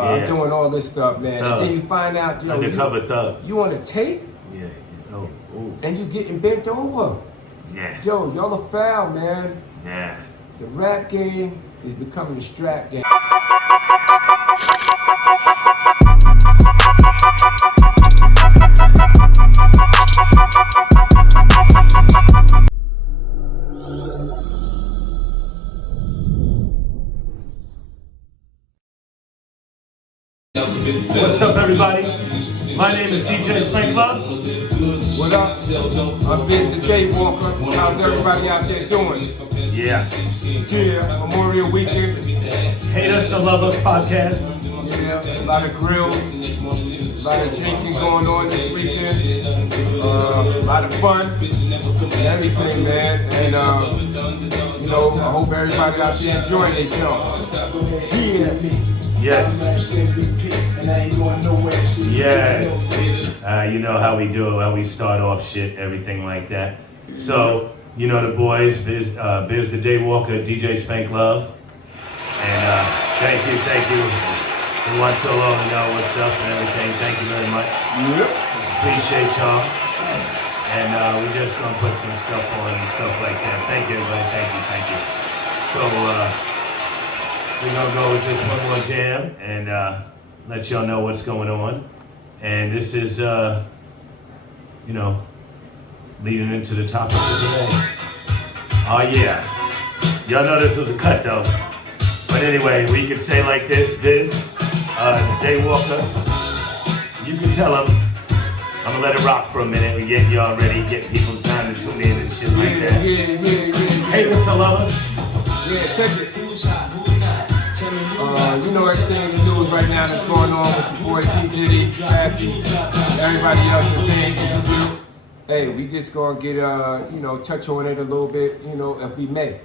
I'm doing all this stuff, man. And then you find out, undercover thug. You on a tape? Yeah. Oh. Ooh. And you getting bent over. Yeah. Yo, y'all are foul, man. Yeah. The rap game is becoming a strap game. What's up, everybody? My name is DJ Spankler. What up? I'm Vince the Day Walker. How's everybody out there doing? Yeah. Yeah, Memorial Weekend. Hate Us or Love Us podcast. Yeah, a lot of grills, a lot of drinking going on this weekend. A lot of fun and everything, man. And I hope everybody out there enjoying themselves. Yes. Yes. You know how we do it, how we start off shit, everything like that. So, you know the boys, Biz the Day Walker, DJ Spank Love. And thank you. We want to all know what's up and everything. Thank you very much. Yep. Appreciate y'all. And we're just gonna put some stuff on and stuff like that. Thank you, everybody. Thank you. So we're gonna go with this one more jam and let y'all know what's going on. And this is leading into the topic of the day. Oh yeah. Y'all know this was a cut though. But anyway, we can say like this, Biz, the Day Walker, you can tell them, I'm gonna let it rock for a minute and get y'all ready, get people time to tune in and shit like that. Yeah. Hate us or love us? Yeah, check it. You know everything in the news right now that's going on with your boy DIDDY, Cassie, everybody else in the interview. Hey, we just gonna get touch on it a little bit, if we may.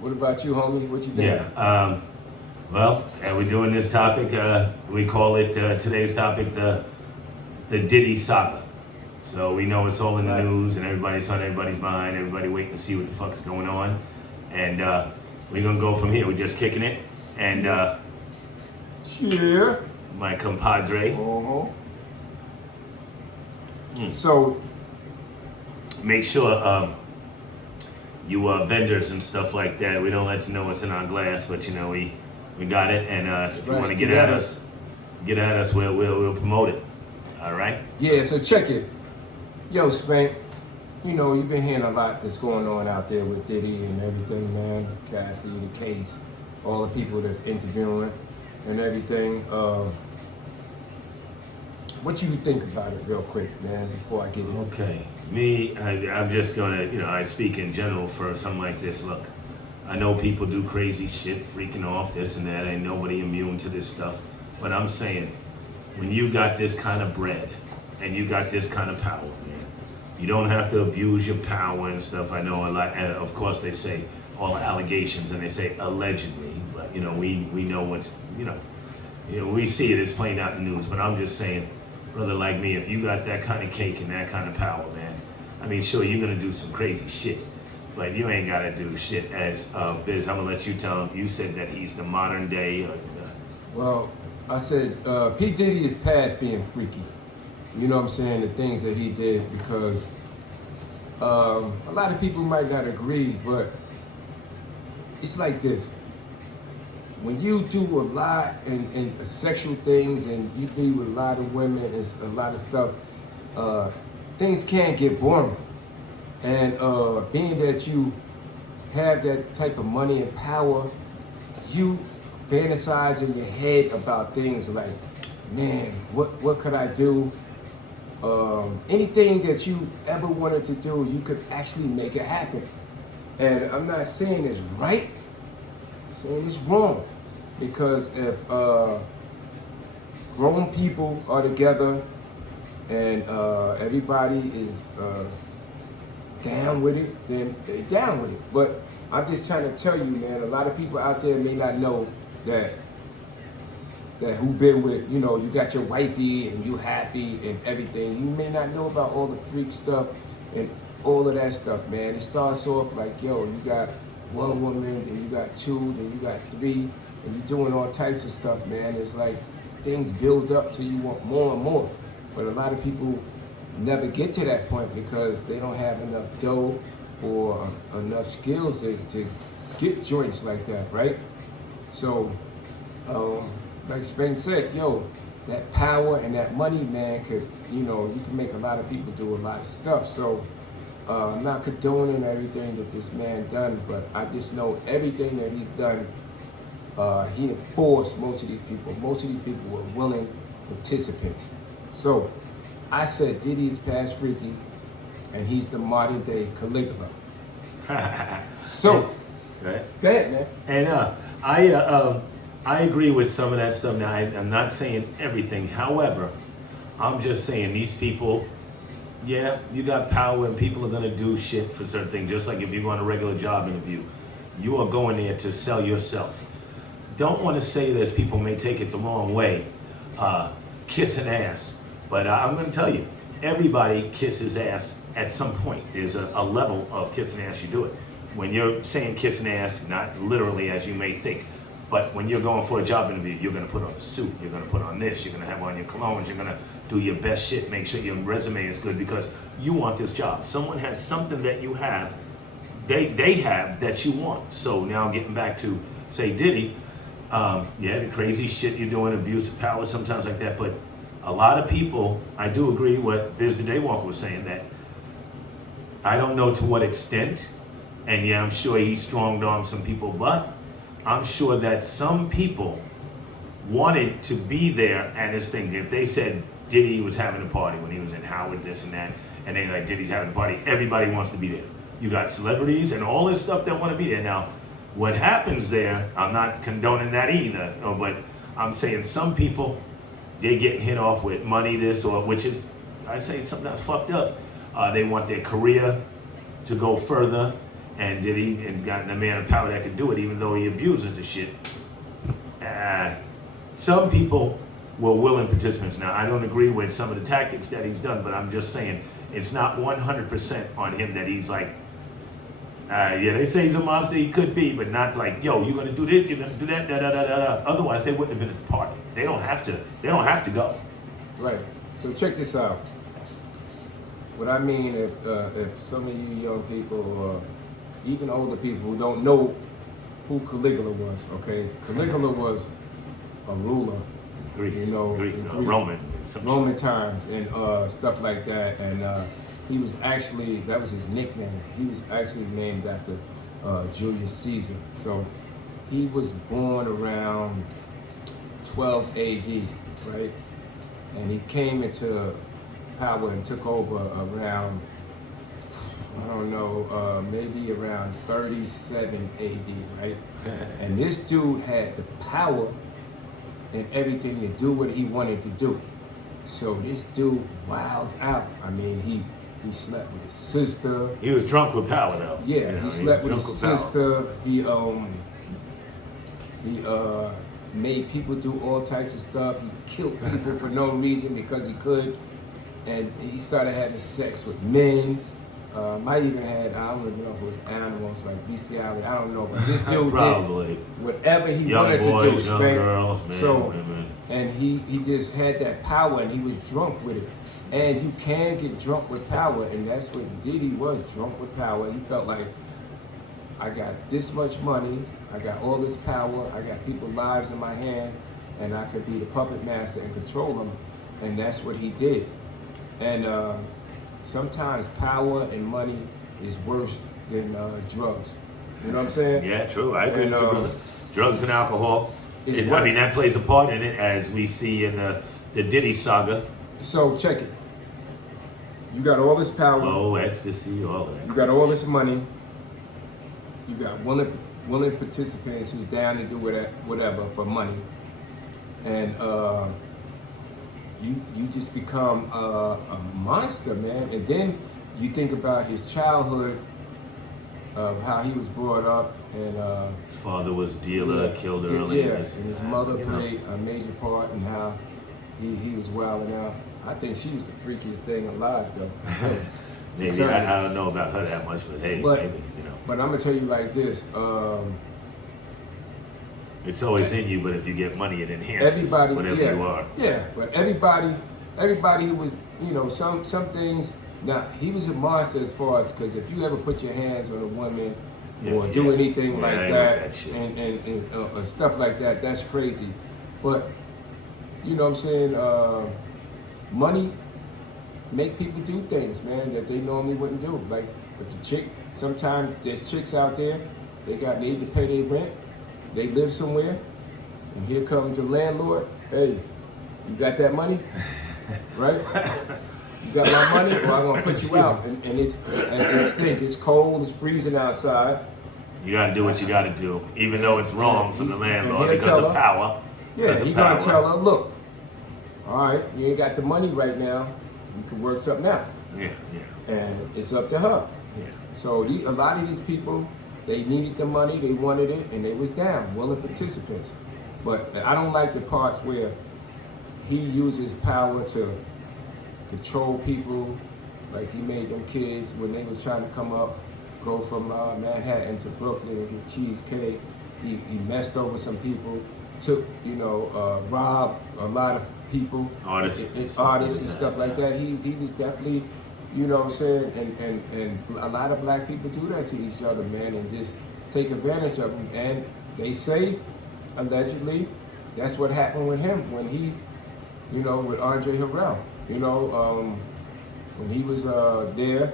What about you, homie? What you think? Yeah. And we're doing this topic. We call it today's topic the Diddy saga. So we know it's all in the news and everybody's on everybody's mind. Everybody waiting to see what the fuck's going on, and we're gonna go from here. We're just kicking it, and my compadre. So make sure you vendors and stuff like that. We don't let you know what's in our glass, but we got it. And if you want to get at us, we'll promote it. All right. Yeah. So check it. Yo, Spank. You've been hearing a lot that's going on out there with Diddy and everything, man. Cassie, the case, all the people that's interviewing and everything. What you think about it real quick, man, before I get in? Okay. Me, I'm just gonna, I speak in general for something like this. Look, I know people do crazy shit, freaking off, this and that. Ain't nobody immune to this stuff. But I'm saying, when you got this kind of bread and you got this kind of power, man, you don't have to abuse your power and stuff. I know a lot, and of course they say all allegations and they say allegedly, but we know what's, we see it, it's playing out in the news. But I'm just saying, brother like me, if you got that kind of cake and that kind of power, man, I mean, sure, you're gonna do some crazy shit, but you ain't gotta do shit as Biz. I'm gonna let you tell him. You said that he's the modern day. Well, I said P. Diddy is past being freaky. You know what I'm saying? The things that he did, because a lot of people might not agree, but it's like this. When you do a lot and sexual things and you be with a lot of women and a lot of stuff, things can get boring. And being that you have that type of money and power, you fantasize in your head about things like, man, what could I do? Anything that you ever wanted to do, you could actually make it happen. And I'm not saying it's right, I'm saying it's wrong. Because if grown people are together and everybody is down with it, then they're down with it. But I'm just trying to tell you, man, a lot of people out there may not know that who been with, you got your wifey and you happy and everything. You may not know about all the freak stuff and all of that stuff, man. It starts off like, yo, you got one woman, then you got two, then you got three, and you're doing all types of stuff, man, it's like things build up till you want more and more. But a lot of people never get to that point because they don't have enough dough or enough skills to get joints like that, right? So, like Spence said, yo, that power and that money, man, could, you can make a lot of people do a lot of stuff. So, I'm not condoning everything that this man done, but I just know everything that he's done, he enforced most of these people. Most of these people were willing participants. So, I said Diddy is past freaky, and he's the modern day Caligula. So, right. Go ahead, man. And I agree with some of that stuff. Now, I'm not saying everything. However, I'm just saying these people, yeah, you got power and people are going to do shit for certain things. Just like if you go on a regular job interview, you are going there to sell yourself. Don't want to say this, people may take it the wrong way, kissing ass. But I'm going to tell you, everybody kisses ass at some point. There's a level of kissing ass you do it. When you're saying kissing ass, not literally as you may think, but when you're going for a job interview, you're going to put on a suit, you're going to put on this, you're going to have on your colognes, you're going to do your best shit, make sure your resume is good because you want this job. Someone has something that you have, they have that you want. So now getting back to, say, Diddy, yeah, the crazy shit you're doing, abuse of power, sometimes like that, but a lot of people, I do agree what Biz the Daywalker was saying, that I don't know to what extent, and yeah, I'm sure he strong-armed some people, but I'm sure that some people wanted to be there at his thing. If they said Diddy was having a party when he was in Howard, this and that, and they like Diddy's having a party, everybody wants to be there. You got celebrities and all this stuff that want to be there. Now, what happens there, I'm not condoning that either, but I'm saying some people, they're getting hit off with money, this or which is, I say something that's fucked up. They want their career to go further, and Diddy and got a man of power that could do it, even though he abuses the shit. Some people were willing participants. Now, I don't agree with some of the tactics that he's done, but I'm just saying it's not 100% on him that he's like, yeah, they say he's a monster, he could be, but not like, yo, you're gonna do this, you're gonna do that, da da da da da. Otherwise, they wouldn't have been at the party. They don't have to go. Right. So check this out. What I mean, if some of you young people, or even older people who don't know who Caligula was, okay? Caligula was a ruler, Greek, Roman times and stuff like that, and he was actually, that was his nickname. He was actually named after Julius Caesar. So he was born around 12 AD, right? And he came into power and took over around, I don't know, maybe around 37 AD, right? And this dude had the power and everything to do what he wanted to do. So this dude wilded out. I mean, he slept with his sister. He was drunk with power, though. Yeah, he slept with his sister. He made people do all types of stuff. He killed people for no reason because he could. And he started having sex with men. Might even had, I don't even know if it was animals, like bestiality, I don't know. But this dude did whatever he young wanted boys, to do. Young girls, man, so, women. And he just had that power and he was drunk with it. And you can get drunk with power, and that's what Diddy was, drunk with power. He felt like, I got this much money, I got all this power, I got people's lives in my hand, and I could be the puppet master and control them, and that's what he did. And sometimes power and money is worse than drugs. You know what I'm saying? Yeah, true. I agree with you, brother. Drugs and alcohol. I mean, that plays a part in it, as we see in the Diddy saga. So check it. You got all this power. Oh, ecstasy, all of that. You got all this money. You got willing participants who's down to do whatever for money, and you just become a monster, man. And then you think about his childhood, of how he was brought up, and his father was a dealer, killed early. Yeah, and his mother played a major part in how he was wilding out. I think she was the freakiest thing alive, though. Maybe I don't know about her that much, but hey, maybe, you know. But I'm gonna tell you like this: It's always in you, but if you get money, it enhances everybody, whatever yeah, you are. yeah. But everybody who was, you know, some things. Now he was a monster as far as because if you ever put your hands on a woman or do anything like that, and stuff like that, that's crazy. But you know what I'm saying? Money make people do things, man, that they normally wouldn't do. Like if a chick, sometimes there's chicks out there, they need to pay their rent, they live somewhere, and here comes the landlord. Hey, you got that money, right? You got my money, or I'm gonna put you out. And it's stink. It's cold. It's freezing outside. You got to do what you got to do, even though it's wrong for the landlord because of power. Yeah, he's gonna tell her, look, all right, you ain't got the money right now. You can work something out. Yeah. And it's up to her. Yeah. So a lot of these people, they needed the money, they wanted it, and they was down, willing participants. But I don't like the parts where he uses power to control people, like he made them kids when they was trying to come up, go from Manhattan to Brooklyn and get cheesecake. He messed over some people, took, robbed a lot of people, artists and stuff like that. He was definitely, you know what I'm saying, and a lot of black people do that to each other, man, and just take advantage of them. And they say, allegedly, that's what happened with him when he, with Andre Harrell. When he was there,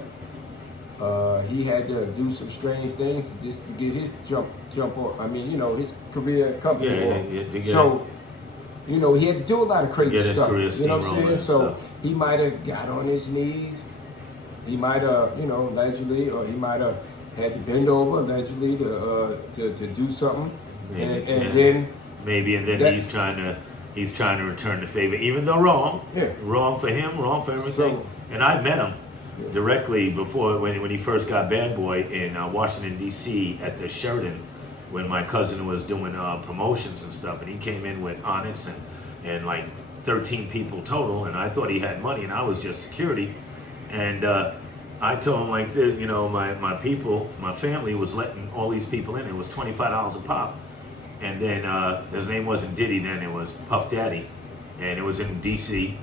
he had to do some strange things just to get his jump off. I mean, his career company off. So, he had to do a lot of crazy stuff. You know what I'm saying? So he might have got on his knees. He might have, allegedly, or he might have had to bend over allegedly to do something. Maybe, and then he's trying to return the favor, even though wrong. Yeah. Wrong for him, wrong for everything. So, and I met him directly before when he first got Bad Boy in Washington D.C. at the Sheraton when my cousin was doing promotions and stuff, and he came in with Onyx and like 13 people total, and I thought he had money, and I was just security, and I told him like this, my people, my family was letting all these people in. It was $25 a pop. And then his name wasn't Diddy then, it was Puff Daddy. And it was in DC,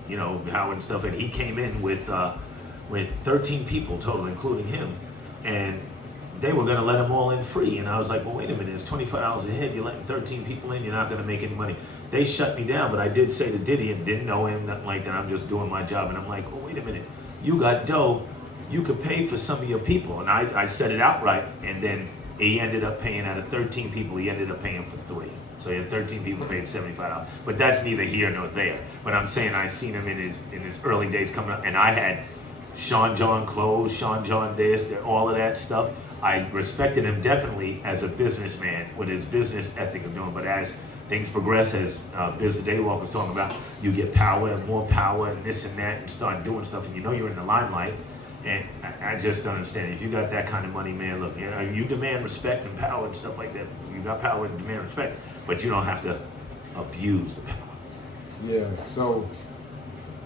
Howard and stuff. And he came in with 13 people total, including him. And they were going to let them all in free. And I was like, well, wait a minute, it's $25 a head. You're letting 13 people in, you're not going to make any money. They shut me down, but I did say to Diddy, and didn't know him, nothing like that. I'm just doing my job. And I'm like, well, wait a minute, you got dough. You could pay for some of your people. And I said it outright. And then he ended up paying out of 13 people, he ended up paying for 3. So he had 13 people paid $75. But that's neither here nor there. But I'm saying I seen him in his early days coming up, and I had Sean John clothes, Sean John this, all of that stuff. I respected him definitely as a businessman with his business ethic of doing. But as things progress, as Biz the Daywalk was talking about, you get power and more power and this and that, and start doing stuff, and you're in the limelight. And I just don't understand. If you got that kind of money, man, look, you demand respect and power and stuff like that. You got power and demand respect, but you don't have to abuse the power. Yeah. So,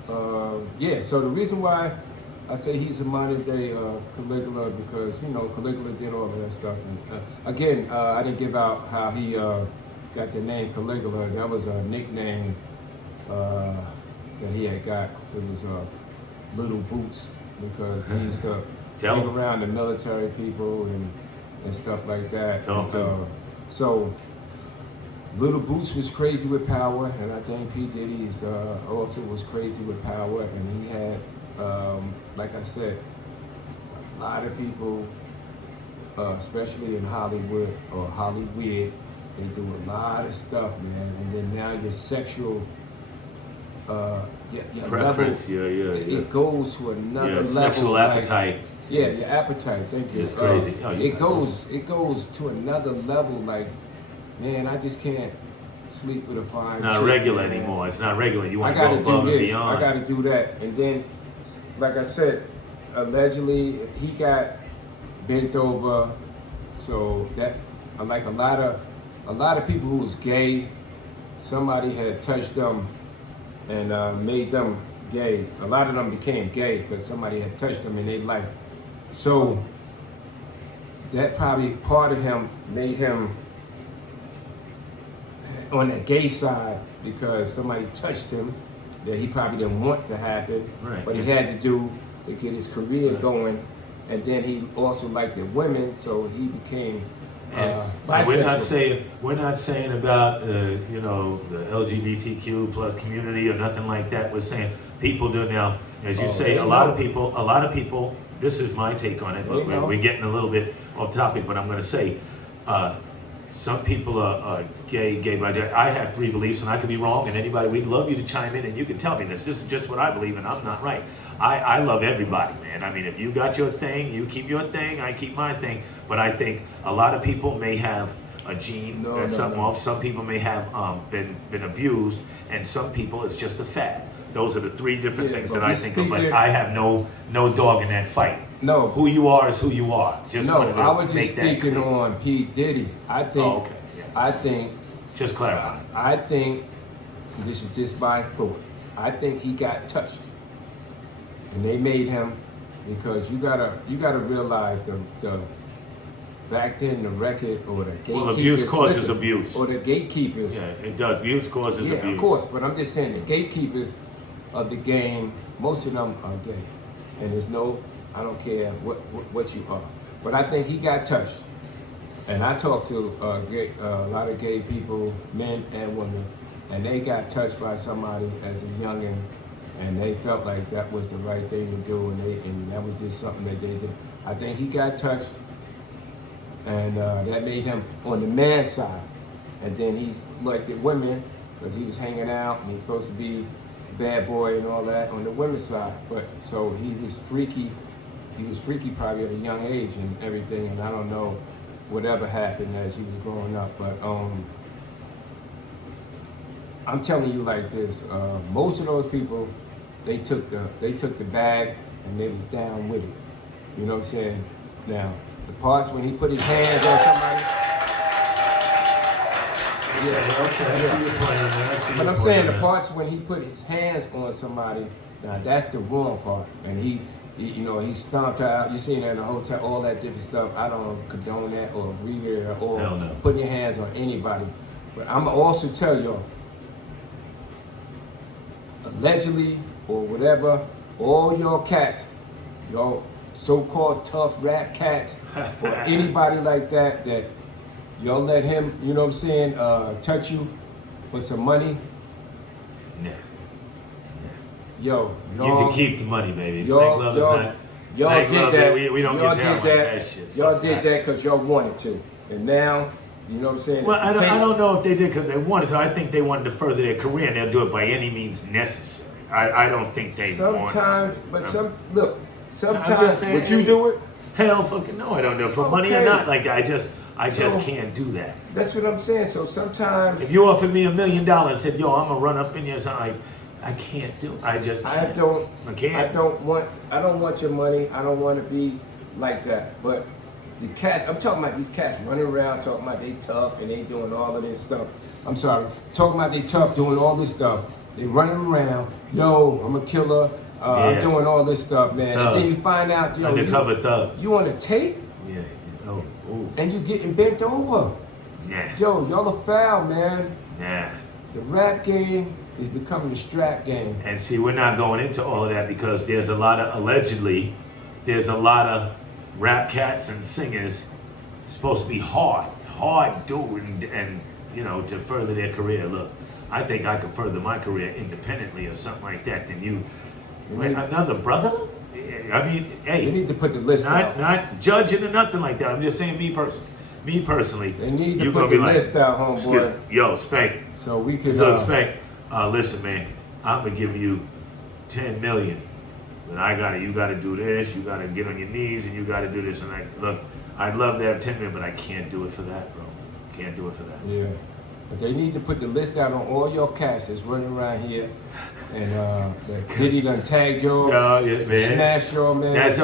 So the reason why I say he's a modern day Caligula because Caligula did all of that stuff. And, again, I didn't give out how he got the name Caligula. That was a nickname that he had got. It was Little Boots. Because he used to hang around the military people and stuff like that. So Little Boots was crazy with power, and I think P. Diddy also was crazy with power, and he had, like I said, a lot of people, especially in Hollywood or Hollywood, they do a lot of stuff, man. And then now your sexual preference, level, it goes to another level. Sexual appetite. Your appetite. Thank you. It's crazy. It goes to another level. Like, man, I just can't sleep with a fine. It's not regular anymore. It's not regular. You want to go above and beyond. I got to do that, and then, like I said, allegedly he got bent over. So that, like a lot of people who was gay, somebody had touched them and made them gay. A lot of them became gay because somebody had touched them in their life. So that probably part of him made him on the gay side because somebody touched him that he probably didn't want to happen, Right. but he had to do to get his career going. And then he also liked the women, so he became And bisexual. we're not saying about you know, the LGBTQ plus community or nothing like that. We're saying people do now, as you say, a lot of people. This is my take on it. They know. We're getting a little bit off topic, but I'm going to say, some people are gay, bi. I have 3 beliefs, and I could be wrong. And anybody, we'd love you to chime in, and you can tell me this. This is just what I believe, and I'm not right. I love everybody, man. I mean, if you got your thing, you keep your thing, I keep my thing. But I think a lot of people may have a gene or something off. Some people may have been abused, and some people it's just a fad. Those are the 3 different things that I think of. But I have no dog in that fight. No. Who you are is who you are. Just No, wanted to I was just make that speaking clear. on P. Diddy. I think, Oh, okay. Yeah. I think, Just clarify. I think, this is just my thought. I think he got touched, and they made him because you gotta realize the back then the record or the gatekeepers. Well, abuse causes abuse. Or the gatekeepers. Yeah, it does. Abuse causes Yeah, abuse. of course. But I'm just saying the gatekeepers of the game. Most of them are gay, and there's no. I don't care what you are. But I think he got touched. And I talked to a lot of gay people, men and women, and they got touched by somebody as a youngin', and they felt like that was the right thing to do, and that was just something that they did. I think he got touched, and that made him on the man side. And then he liked the women because he was hanging out, and he's supposed to be bad boy and all that on the women's side. But so he was freaky. He was freaky probably at a young age and everything, and I don't know whatever happened as he was growing up. But I'm telling you like this: most of those people, they took the bag and they was down with it. You know what I'm saying? Now the parts when he put his hands on somebody. Yeah, okay, I see your point on that. I see But your I'm point saying on the that. parts when he put his hands on somebody, now that's the wrong part. And he you know, he stomped out. You seen that in the hotel, all that different stuff. I don't condone that or agree with it or Hell no. putting your hands on anybody. But I'm gonna also tell y'all, allegedly or whatever, all y'all cats, y'all so-called tough rap cats, or anybody like that, that y'all let him, you know what I'm saying, touch you for some money. Nah. Yo, You y'all, can keep the money, baby. Snake y'all, love is y'all, not. y'all Snake did love, that. we don't y'all get down did like that shit. Y'all Fuck did that because y'all wanted to, and now, you know what I'm saying. Well, if I it don't, I takes- don't know if they did because they wanted to. I think they wanted to further their career, and they'll do it by any means necessary. I don't think they Sometimes, want but to. look, I'm sometimes just saying, would you hey, do it? Hell, fucking no, I don't know. For money or Okay. not, like I just So- can't do that. That's what I'm saying. So sometimes If you offered me $1 million and said, "Yo, I'm gonna run up in here," something like, I can't do. I just I can't. don't. I can't. I don't want your money. I don't want to be like that. But the cats, I'm talking about these cats running around talking about they tough and they doing all of this stuff. I'm sorry, talking about they tough doing all this stuff. They running around. Yo, I'm a killer. I'm Yeah. doing all this stuff, man. Thug. And then you find out, yo, Undercover thug. you on a tape Yeah. Oh. Ooh. and you getting bent over. Nah. Yo, y'all are foul, man. Nah. The rap game is becoming the strap game. And see, we're not going into all of that because there's a lot of there's a lot of rap cats and singers supposed to be hard doing and you know, to further their career. Look, I think I could further my career independently or something like that than you. Wait, another brother? I mean, They hey, need to put the list out. not judging or nothing like that. I'm just saying me personally. They need to you put gonna be the like, list out, homeboy. excuse me, yo, Spank. So we can. So Spank, listen, man, I'm gonna give you 10 million. But you gotta do this, you gotta get on your knees and you gotta do this. And look, I'd love to have 10 million, but I can't do it for that, bro. Can't do it for that. Yeah. But they need to put the list out on all your cats that's running around here. And that Diddy done tagged your, Yeah, man. smashed your, man. That's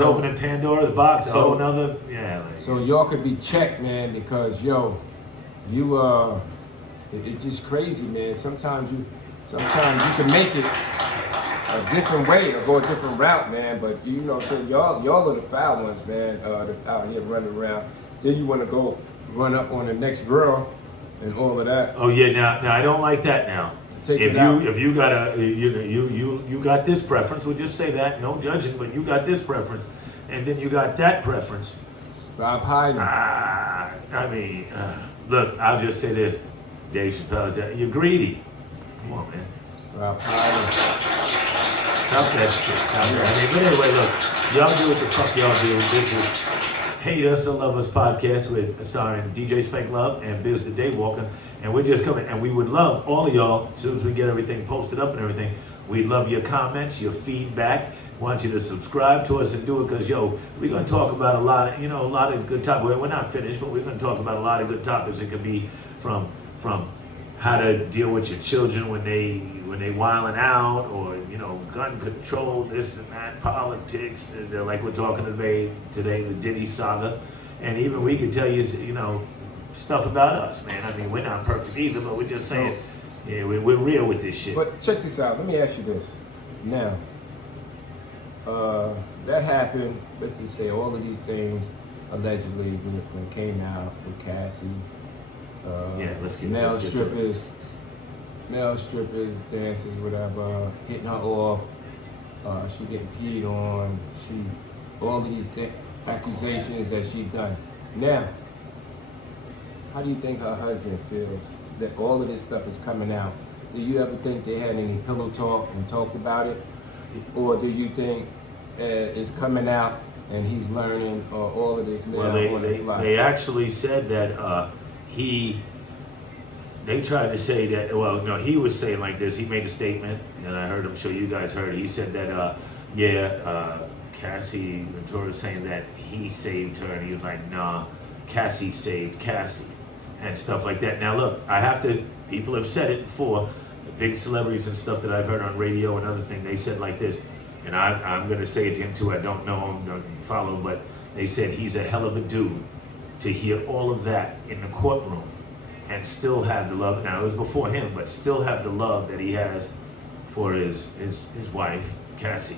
opening Pandora's box. A So- whole nother, yeah. Like, So y'all could be checked, man, because yo, you it's just crazy, man. Sometimes you can make it a different way or go a different route, man. But you know, so y'all are the foul ones, man. That's out here running around. Then you want to go run up on the next girl and all of that. Oh yeah, now I don't like that now. Take it out. If you got you got this preference, we'll just say that, no judging, but you got this preference, and then you got that preference. Stop hiding. I mean, look, I'll just say this, Dave Chappelle, you're greedy. Come on, man. Stop hiding. Stop that shit. Stop that. I mean, but anyway, look, y'all do what the fuck y'all do. This is Hate Us or Love Us podcast with starring DJ Spank Love and Biz the Daywalker. And we're just coming, and we would love all of y'all, as soon as we get everything posted up and everything, we'd love your comments, your feedback. Want you to subscribe to us and do it because, yo, we're going to talk about a lot of good topics. We're not finished, but we're going to talk about a lot of good topics. It could be from how to deal with your children when they wilding out, or, gun control, this and that, politics, and like we're talking today, the Diddy saga. And even we could tell you, stuff about us, man. I mean, we're not perfect either, but we're just saying, yeah, we're real with this shit. But check this out. Let me ask you this. Now, that happened. Let's just say all of these things allegedly when it came out with Cassie. Let's get male to it. strippers, dancers, whatever, hitting her off. She getting peed on. All of these accusations that she's done. Now, how do you think her husband feels that all of this stuff is coming out? Do you ever think they had any pillow talk and talked about it? Or do you think it's coming out and he's learning all of this now on the fly? They actually said that they tried to say that, well, no, he was saying like this. He made a statement, and I heard him, sure you guys heard it. He said that, Cassie Ventura saying that he saved her, and he was like, nah, Cassie saved Cassie, and stuff like that. Now, look, people have said it before, big celebrities and stuff that I've heard on radio and other things, they said like this, and I'm going to say it to him too. I don't know him, don't follow him, but they said he's a hell of a dude to hear all of that in the courtroom and still have the love. Now, it was before him, but still have the love that he has for his wife, Cassie.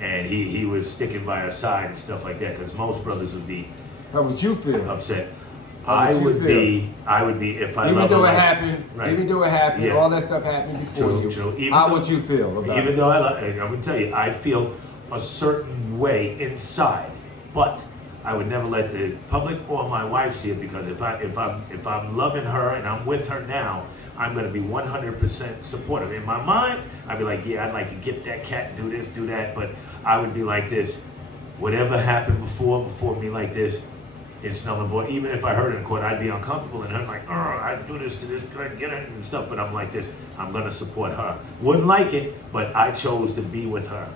And he was sticking by her side and stuff like that, because most brothers would be How would you feel? upset. I would be if I even love though her. it happened, Right. even though it happened, Yeah. all that stuff happened before you. True. How would you feel about Even it? though I'm gonna tell you, I'd feel a certain way inside, but I would never let the public or my wife see it, because if I'm loving her and I'm with her now, I'm gonna be 100% supportive. In my mind, I'd be like, yeah, I'd like to get that cat, do this, do that, but I would be like this. Whatever happened before me like this, it's null and void. Even if I heard it in court, I'd be uncomfortable, and I'm like, I'd do this to this girl, get it and stuff, but I'm like this. I'm gonna support her. Wouldn't like it, but I chose to be with her.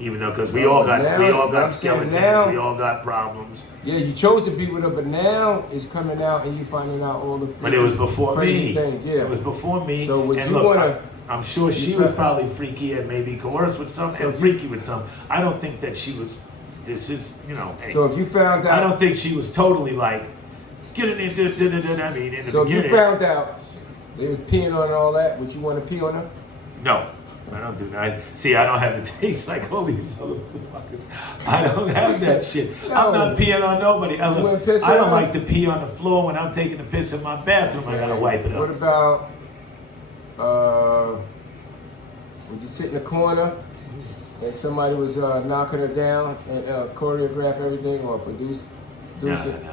Even though, because we all got skeletons, we all got problems. Yeah, you chose to be with her, but now it's coming out and you finding out all the But it was before crazy me. things. Yeah, It was before me. So would and you look, wanna? I'm sure she was probably freaky and maybe coerced with some and freaky with some. I don't think that she was. This is, hey, So if you found out, I don't think she was totally like, get it in. I mean, in the so beginning. if you found out they was peeing on her and all that, would you want to pee on her? No, I don't do that. See, I don't have the taste like all these other motherfuckers. I don't have that shit. No. I'm not peeing on nobody. I wouldn't piss don't on her? like to pee on the floor when I'm taking a piss in my bathroom. I gotta wipe it up. What about, would you sit in the corner and somebody was knocking her down and choreograph everything or produce Nah. it?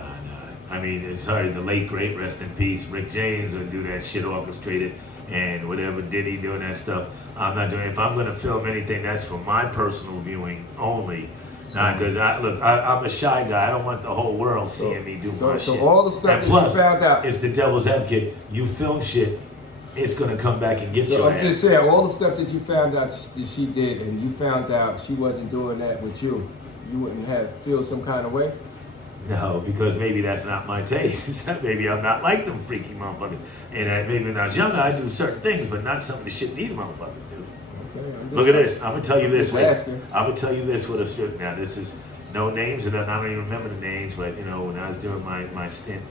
I mean, sorry, the late great, rest in peace, Rick James would do that shit orchestrated and whatever Diddy doing that stuff. I'm not doing. If I'm gonna film anything, that's for my personal viewing only. Not because I'm a shy guy. I don't want the whole world seeing me do my shit. So all the stuff and that plus, you found out. it's the devil's advocate. You film shit, it's gonna come back and get So your I'm ass. just saying, all the stuff that you found out that she did, and you found out she wasn't doing that with you, you wouldn't feel some kind of way? No, because maybe that's not my taste. Maybe I'm not like them freaky motherfuckers. And maybe when I was younger, I do certain things, but not some of the shit these motherfuckers do. Okay, Look at this. I'm gonna tell you this. Just Wait, asking. I'm gonna tell you this with a strip. Now, this is no names, and I don't even remember the names. But when I was doing my stint,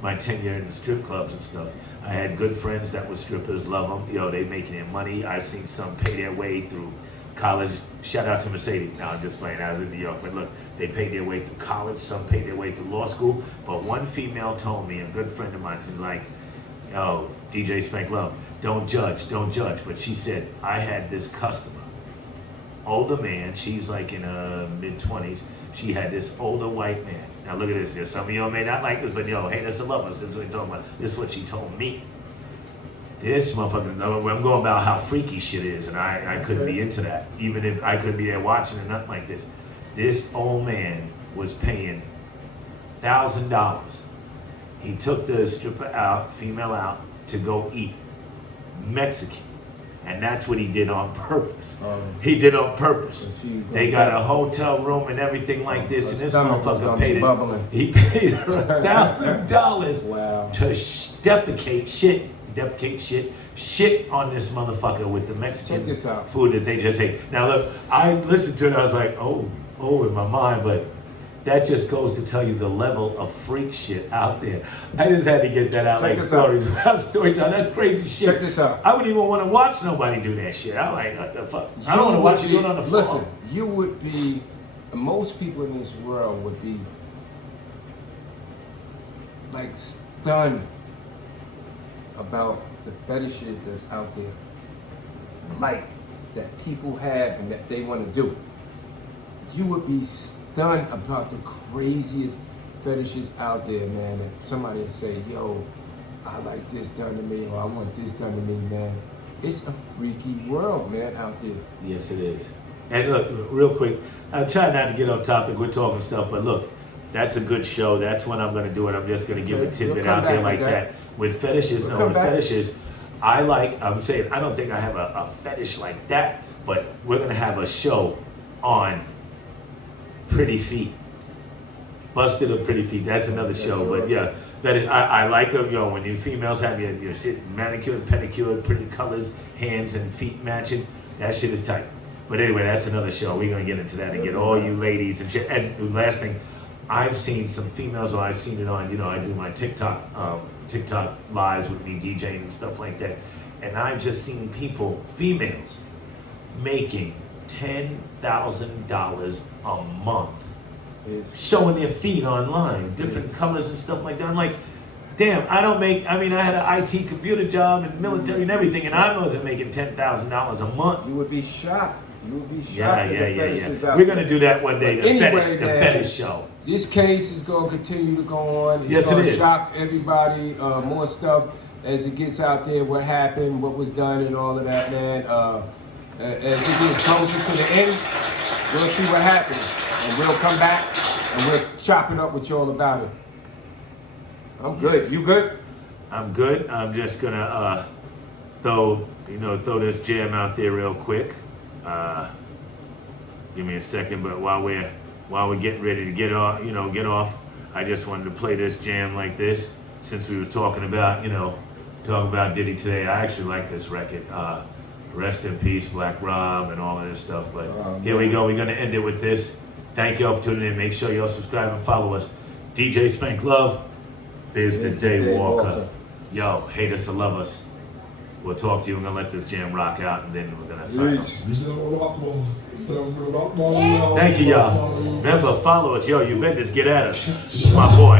my tenure in the strip clubs and stuff, I had good friends that were strippers. Love them. They making their money. I seen some pay their way through college. Shout out to Mercedes. Now I'm just playing. I was in New York, but look, they paid their way through college. Some paid their way through law school. But one female told me, a good friend of mine, who's like, oh, DJ Spank Love, don't judge. But she said, I had this customer, older man, she's like in her mid-20s. She had this older white man. Now look at this here. Some of y'all may not like this, but yo, hate us or love us. This is what we're talking about. This is what she told me. This motherfucker, I'm going about how freaky shit is, and I couldn't be into that. Even if I couldn't be there watching or nothing like this. This old man was paying $1,000. He took the stripper out, female out, to go eat Mexican. And that's what he did on purpose. He did on purpose. They got a hotel room and everything like this, and this motherfucker paid it. He paid $1,000 to defecate shit on this motherfucker with the Mexican food that they just ate. Now look, I listened to it, I was like, oh, in my mind, but that just goes to tell you the level of freak shit out there. I just had to get that out. Like stories. Storytelling. That's crazy shit. Check this out. I wouldn't even want to watch nobody do that shit. I'm like, what the fuck? I don't want to watch you do it on the floor. Listen, you would be, most people in this world would be like stunned about the fetishes that's out there. Like, that people have and that they want to do. You would be stunned about the craziest fetishes out there, man. That somebody would say, yo, I like this done to me, or I want this done to me, man. It's a freaky world, man, out there. Yes, it is. And look, real quick, I'm trying not to get off topic. We're talking stuff, but look, that's a good show. That's when I'm going to do it. I'm just going to give a tidbit out there like that. With fetishes, fetishes, I'm saying, I don't think I have a fetish like that, but we're going to have a show on pretty feet. Busted or pretty feet. That's another show. But yeah, I like them. Yo, when you females have your shit manicured, pedicured, pretty colors, hands and feet matching, that shit is tight. But anyway, that's another show. We're going to get into that and get all you ladies and shit. And the last thing, I've seen some females, or I've seen it on, I do my TikTok lives with me DJing and stuff like that. And I've just seen females, making $10,000 a month, showing their feet online, different colors and stuff like that. I'm like, damn, I had an IT computer job and military and everything, and I wasn't making $10,000 a month. You would be shocked. Yeah. We're going to do that one day, the fetish show. This case is going to continue to go on. It's going to shock everybody. More stuff as it gets out there, what happened, what was done, and all of that, man. As it gets closer to the end, we'll see what happens. And we'll come back and we'll chop it up with you all about it. I'm good. You good? I'm good. I'm just going to throw this jam out there real quick. Give me a second, but while we're getting ready to get off, I just wanted to play this jam like this, since we were talking about Diddy today. I actually like this record. Rest in peace, Black Rob, and all of this stuff. But here we go. We're gonna end it with this. Thank y'all for tuning in. Make sure y'all subscribe and follow us. DJ Spank Love, Biz the Day Walker. Yo, hate us or love us. We'll talk to you. We're gonna let this jam rock out, and then we're gonna sign off. Thank you, y'all. Remember, follow us. Yo, you Juventus, get at us. This is my boy.